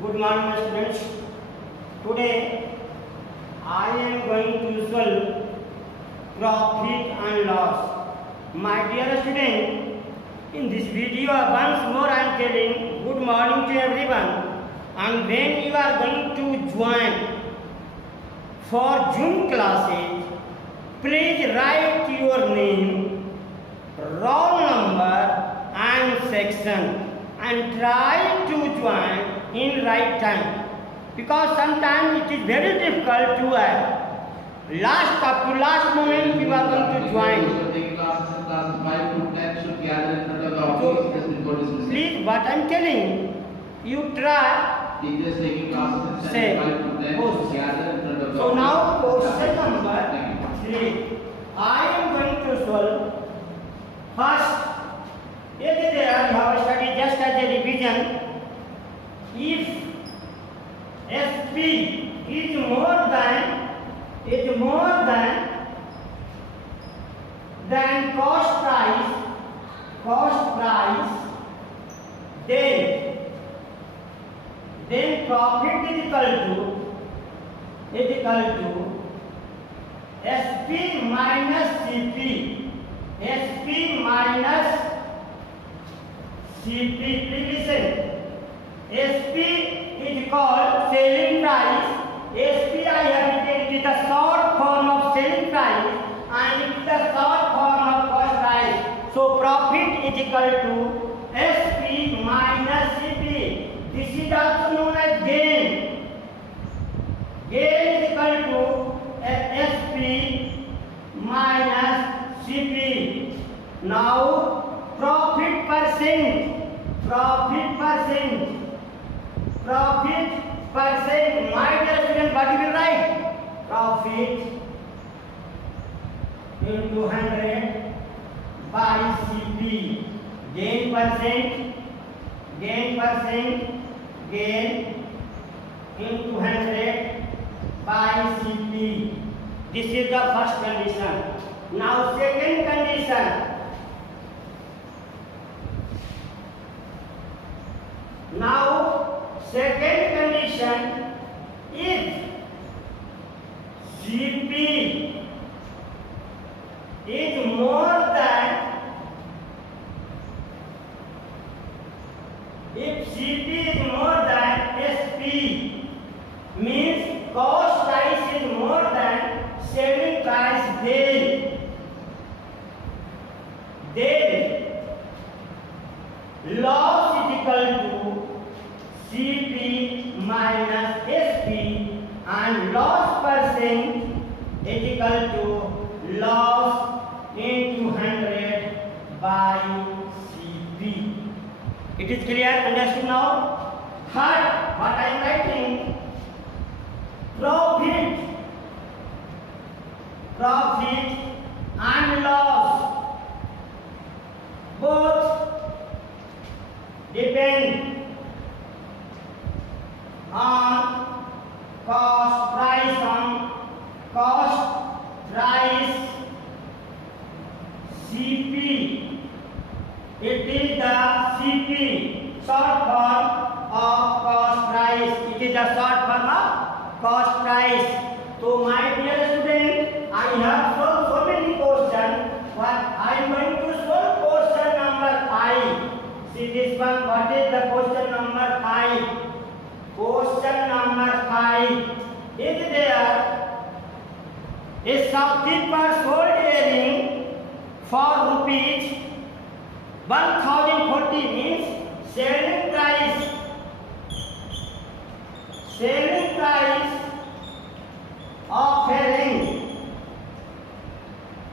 Good morning, my students. Today I am going to solve profit and loss. My dear student, in this video once more I am telling good morning to everyone. And when you are going to join for Zoom classes, please write your name, roll number and section and try to join in right time, because sometimes it is very difficult to last up to last moment you are going to join. So, please, what I am telling you, try say. So now question number 3. I am going to solve first. There you have studied just as a revision. If SP is more than cost price, then profit is equal to SP minus CP. SP minus CP. Please listen. SP is called selling price. SP I have written, it is the short form of selling price and it is the short form of cost price. So profit is equal to SP minus CP. This is also known as gain. Gain is equal to SP minus CP. Now profit percent. My dear student, what you will write? Profit into 100 by CP. Gain percent, gain into 100 by CP. This is the first condition. Now second condition. Second condition, if CP is more than SP, means cost price is more than selling price, then loss is equal to CP minus SP and loss percent is equal to loss into 100 by CP. It is clear, understood now? Third, what I am writing, profit and loss both depend on cost price CP. It is the CP, short form of cost price. It is the short form of cost price. So my dear student, I have solved so many questions, but I am going to solve question number 5. See this one, what is the question number 5? Question number 5 is there. A shopkeeper sold a ring for rupees 1040, means selling price of a ring.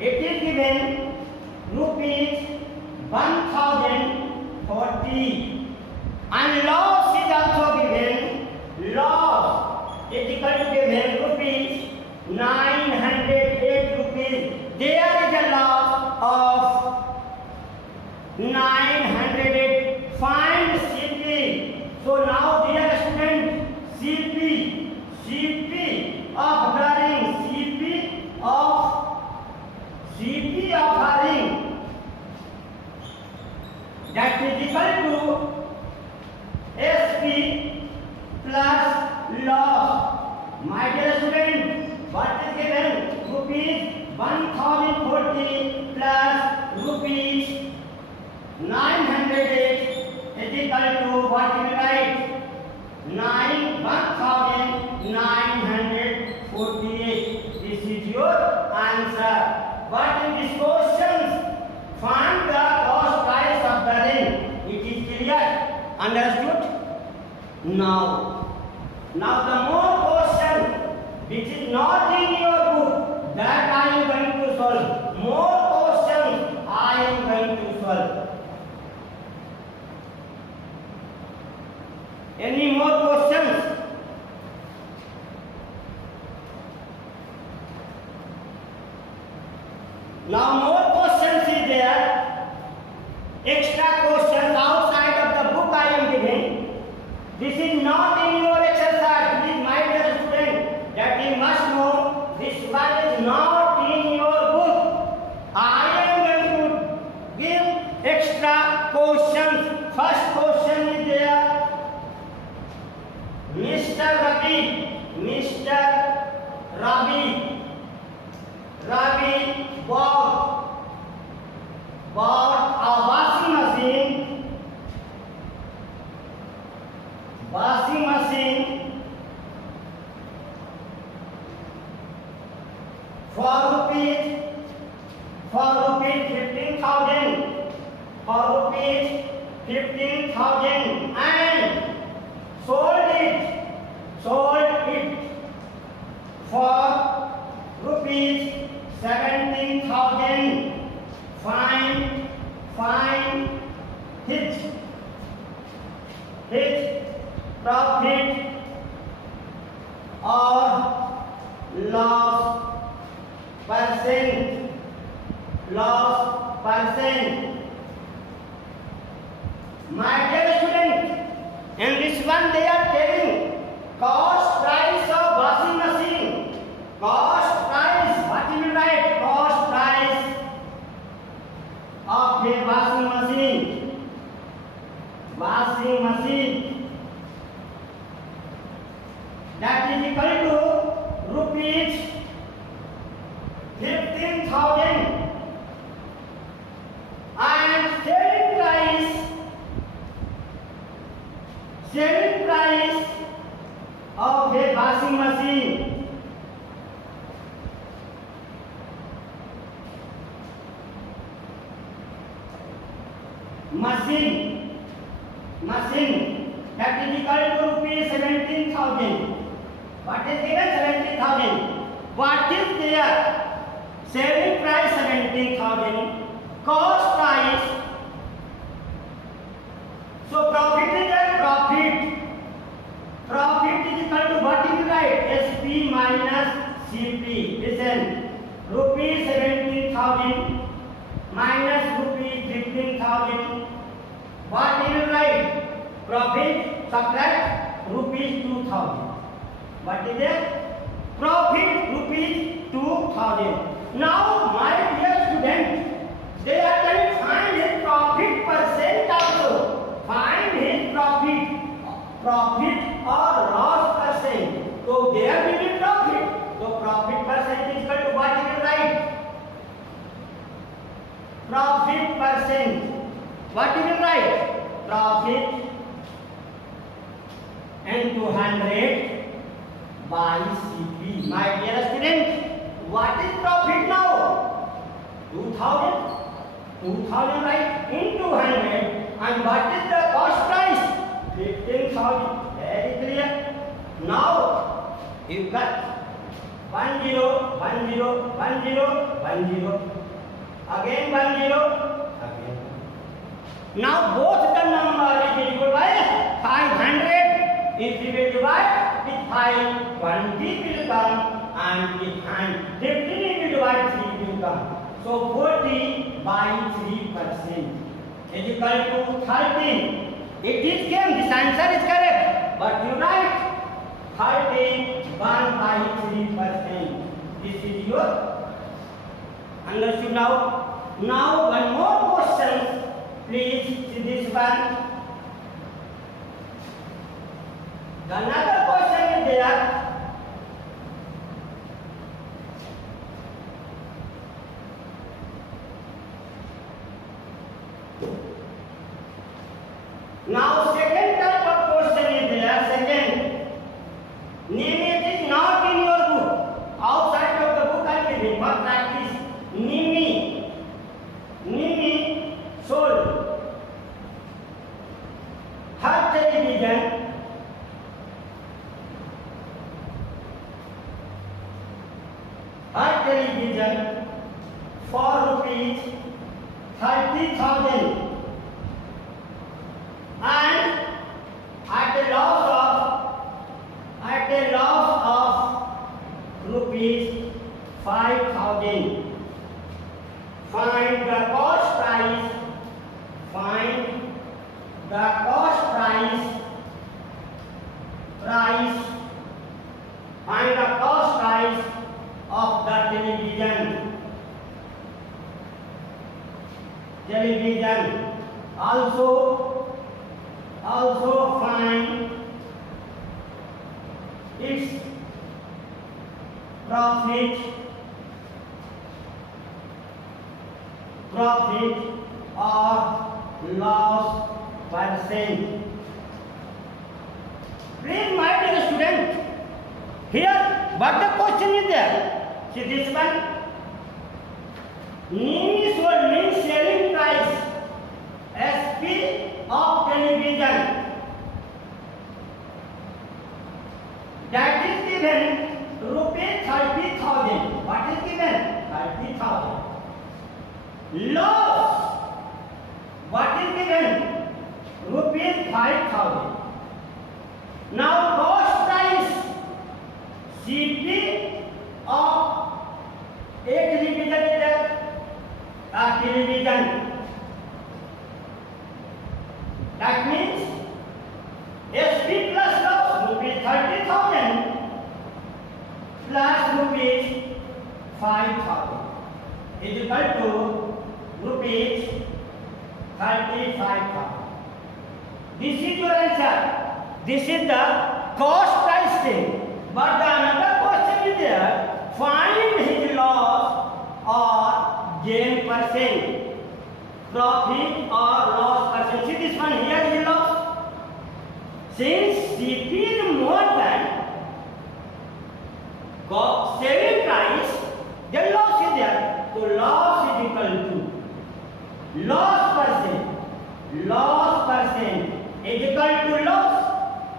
It is given rupees 1040 and loss is also given. Loss is equal to given rupees 908 rupees. There is a loss of 908. Find CP. So now dear student, CP of the ring, CP of 1040 plus rupees 908 is equal to what you write? 1948. This is your answer. What is this question? Find the cost price of the ring. It is clear. Understood? Now the more question which is not in your book, that I am going to solve. More questions I am going to solve. Any more questions? Now more questions is there. Extra questions outside of the book I am giving. This is not in your exercise. Please, my dear student, that you must know this one is not in your book. I am going to give extra questions. First question is there. Mr. Ravi bought a washing machine for rupees 15,000 and sold it for rupees 17,000. Find his profit or loss percent. My dear student, in this one they are telling cost price of washing machine. Cost price, what you will write? Cost price of a washing machine that is equal to rupees 15,000 and selling price of a washing machine that is equal to rupees 17,000. What is given? 17,000. What is there? Selling price 17,000. Cost price. So profit is a profit. Profit is equal to what is right? SP minus CP. Listen. Rupees 17,000 minus rupees 15,000. What is right? Profit subtract rupees 2,000. What is it? Profit rupees 2,000. Now, my dear student, they are going to find his profit percent also. Find his profit or loss percent. So there will be profit. So profit percent is equal to what is right? Profit percent. What is right? Profit and 200 by CP. My dear student, what is profit now? 2,000. 2,000 right? In 200. And what is the cost price? 15,000. Very clear. Now you got 1 0, 1 0, 1 0, 1 0. Again 1 0. Again. Now both the number is equal by 500. If we will divide with 5, 20 will come, and with 15 will divide 3 will come. So 40 by 3% is equal to 13. It is came. This answer is correct, but you write 31 by 3%. This is your understood now. Now one more question. Please see this one. Another question is there. 30,000 and at a loss of rupees 5,000. Find the cost price. Find the cost price. Find the cost price of the television. Also find its profit or loss percent. Please, my dear student, here what the question is there? See this one. Name is what means selling price SP of television. That is given rupees 30,000. What is given? 30,000. Loss. What is given? Rupees 5,000. Now cost price CP of a television is there. A television. That means SP plus loss rupees 30,000 plus rupees 5,000 is equal to rupees 35,000. This is your answer. This is the cost price thing. But the another question is there. Find his loss or gain percent. Profit or loss percent. See this one here is loss. Since CP is more than selling price, the loss is there. So loss is equal to loss percent is equal to loss.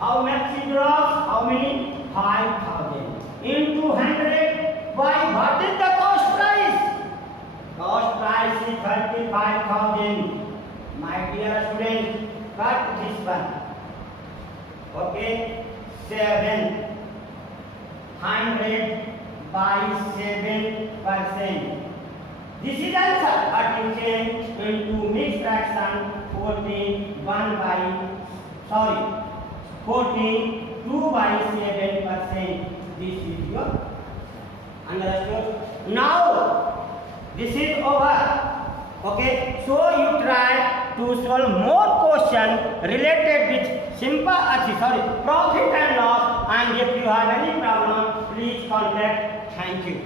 How much is loss? How many? 5,000 into 100 by what is the cost price? Cost price is 35,000. My dear student, cut this one. Okay, 700 by 7%. This is answer, but you change into mixed fraction 2 by 7%. This is your understood. Now this is over. Okay, so you try to solve more question related with profit and loss, and if you have any problem, please contact. Thank you.